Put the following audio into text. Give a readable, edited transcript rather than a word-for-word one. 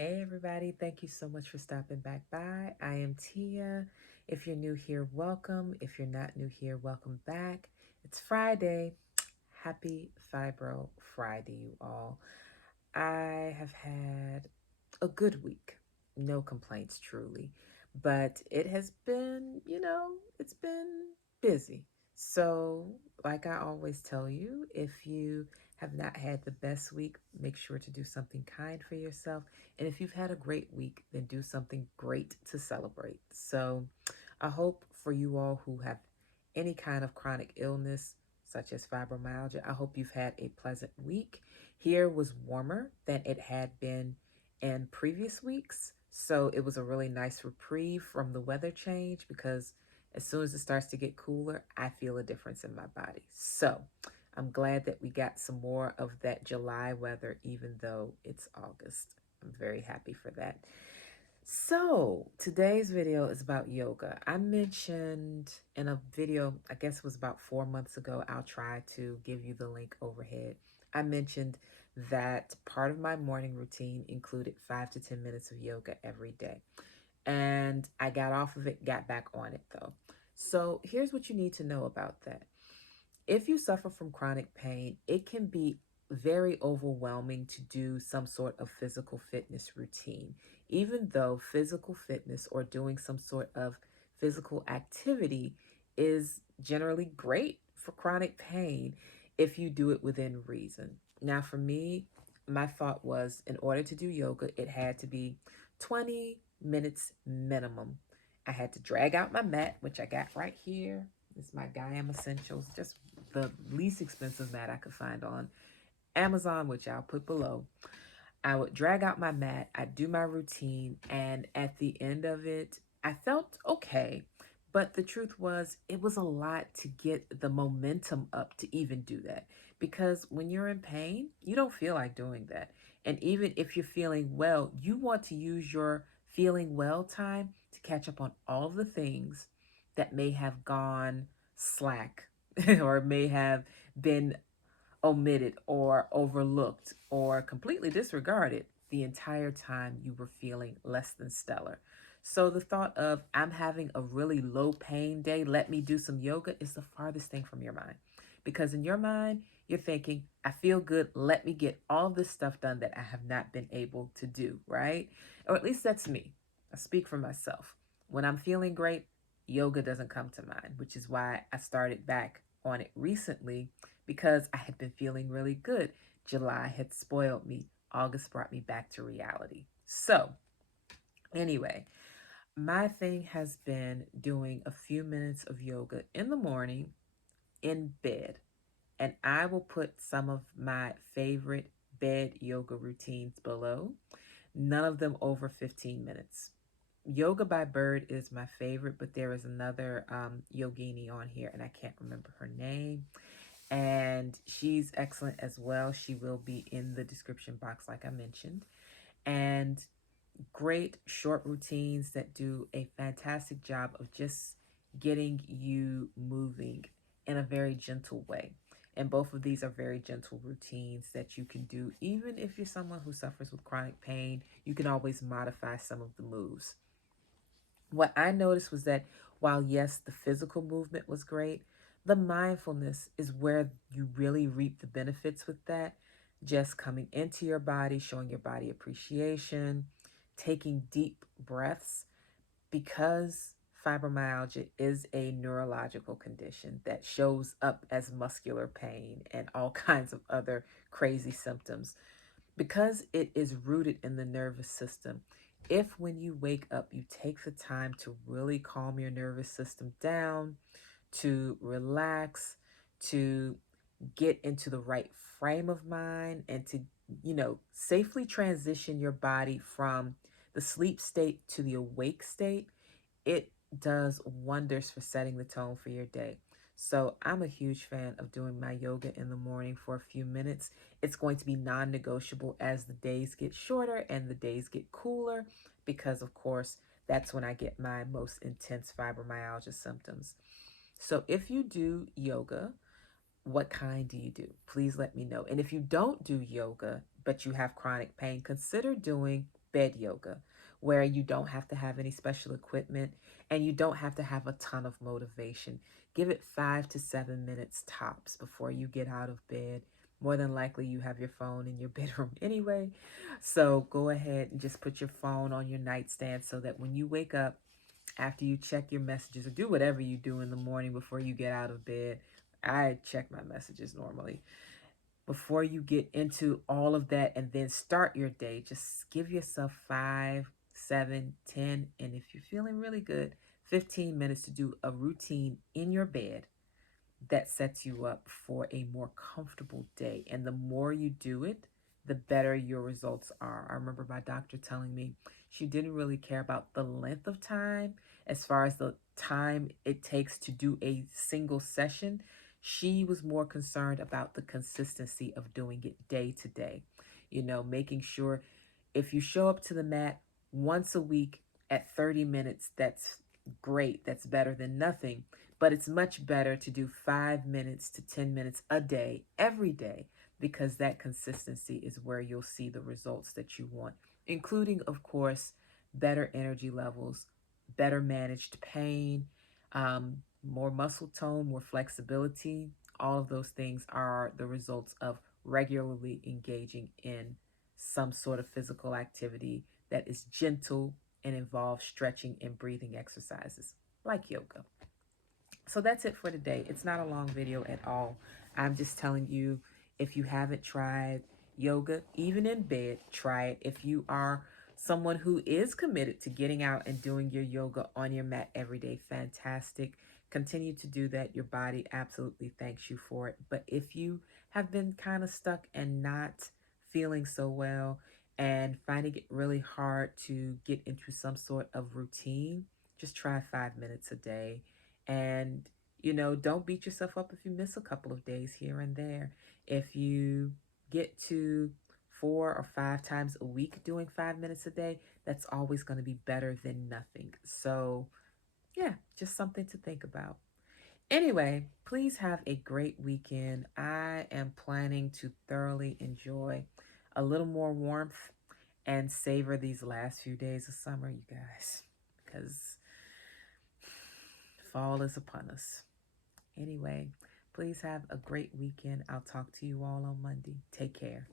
Hey everybody, thank you so much for stopping back by. I am Tia. If you're new here, welcome. If you're not new here, welcome back. It's Friday. Happy Fibro Friday, you all. I have had a good week. No complaints, truly. But it has been, it's been busy. So, like I always tell you, if you have not had the best week, make sure to do something kind for yourself. And if you've had a great week, then do something great to celebrate. So, I hope for you all who have any kind of chronic illness, such as fibromyalgia, I hope you've had a pleasant week. Here was warmer than it had been in previous weeks. So it was a really nice reprieve from the weather change because as soon as it starts to get cooler, I feel a difference in my body. So I'm glad that we got some more of that July weather, even though it's August. I'm very happy for that. So today's video is about yoga. I mentioned in a video, I guess it was about 4 months ago, I'll try to give you the link overhead. I mentioned that part of my morning routine included 5 to 10 minutes of yoga every day. And I got off of it, got back on it though. So here's what you need to know about that. If you suffer from chronic pain, it can be very overwhelming to do some sort of physical fitness routine, even though physical fitness or doing some sort of physical activity is generally great for chronic pain if you do it within reason. Now, for me, my thought was in order to do yoga, it had to be 20 minutes minimum. I had to drag out my mat, which I got right here. It's my Guyam Essentials, just the least expensive mat I could find on Amazon, which I'll put below. I would drag out my mat, I'd do my routine, and at the end of it, I felt okay. But the truth was, it was a lot to get the momentum up to even do that. Because when you're in pain, you don't feel like doing that. And even if you're feeling well, you want to use your feeling well time to catch up on all of the things that may have gone slack or may have been omitted or overlooked or completely disregarded the entire time you were feeling less than stellar. So the thought of I'm having a really low pain day, let me do some yoga is the farthest thing from your mind. Because in your mind, you're thinking, I feel good, let me get all this stuff done that I have not been able to do, right? Or at least that's me. I speak for myself. When I'm feeling great, yoga doesn't come to mind, which is why I started back on it recently because I had been feeling really good. July had spoiled me. August brought me back to reality. So, anyway, my thing has been doing a few minutes of yoga in the morning in bed. And I will put some of my favorite bed yoga routines below, none of them over 15 minutes. Yoga by Bird is my favorite, but there is another yogini on here, and I can't remember her name. And she's excellent as well. She will be in the description box, like I mentioned. And great short routines that do a fantastic job of just getting you moving in a very gentle way. And both of these are very gentle routines that you can do. Even if you're someone who suffers with chronic pain, you can always modify some of the moves. What I noticed was that while, yes, the physical movement was great, the mindfulness is where you really reap the benefits with that. Just coming into your body, showing your body appreciation, taking deep breaths, because fibromyalgia is a neurological condition that shows up as muscular pain and all kinds of other crazy symptoms. Because it is rooted in the nervous system, if when you wake up, you take the time to really calm your nervous system down, to relax, to get into the right frame of mind, and to, safely transition your body from the sleep state to the awake state, it does wonders for setting the tone for your day. So I'm a huge fan of doing my yoga in the morning for a few minutes. It's going to be non-negotiable as the days get shorter and the days get cooler because, of course, that's when I get my most intense fibromyalgia symptoms. So if you do yoga, what kind do you do? Please let me know. And if you don't do yoga, but you have chronic pain, consider doing bed yoga, where you don't have to have any special equipment and you don't have to have a ton of motivation. Give it 5 to 7 minutes tops before you get out of bed. More than likely, you have your phone in your bedroom anyway. So go ahead and just put your phone on your nightstand so that when you wake up, after you check your messages or do whatever you do in the morning before you get out of bed, I check my messages normally. Before you get into all of that and then start your day, just give yourself 5, 7, 10, and if you're feeling really good, 15 minutes to do a routine in your bed that sets you up for a more comfortable day. And the more you do it, the better your results are. I remember my doctor telling me she didn't really care about the length of time as far as the time it takes to do a single session. She was more concerned about the consistency of doing it day to day. Making sure if you show up to the mat once a week at 30 minutes, that's great. That's better than nothing. But it's much better to do 5 minutes to 10 minutes a day, every day, because that consistency is where you'll see the results that you want, including, of course, better energy levels, better managed pain, more muscle tone, more flexibility. All of those things are the results of regularly engaging in some sort of physical activity that is gentle and involves stretching and breathing exercises like yoga. So that's it for today. It's not a long video at all. I'm just telling you, if you haven't tried yoga, even in bed, try it. If you are someone who is committed to getting out and doing your yoga on your mat every day, fantastic. Continue to do that. Your body absolutely thanks you for it. But if you have been kind of stuck and not feeling so well and finding it really hard to get into some sort of routine, just try 5 minutes a day. And, don't beat yourself up if you miss a couple of days here and there. If you get to 4 or 5 times a week doing 5 minutes a day, that's always going to be better than nothing. So, yeah, just something to think about. Anyway, please have a great weekend. I am planning to thoroughly enjoy a little more warmth and savor these last few days of summer, you guys, because fall is upon us. Anyway, please have a great weekend. I'll talk to you all on Monday. Take care.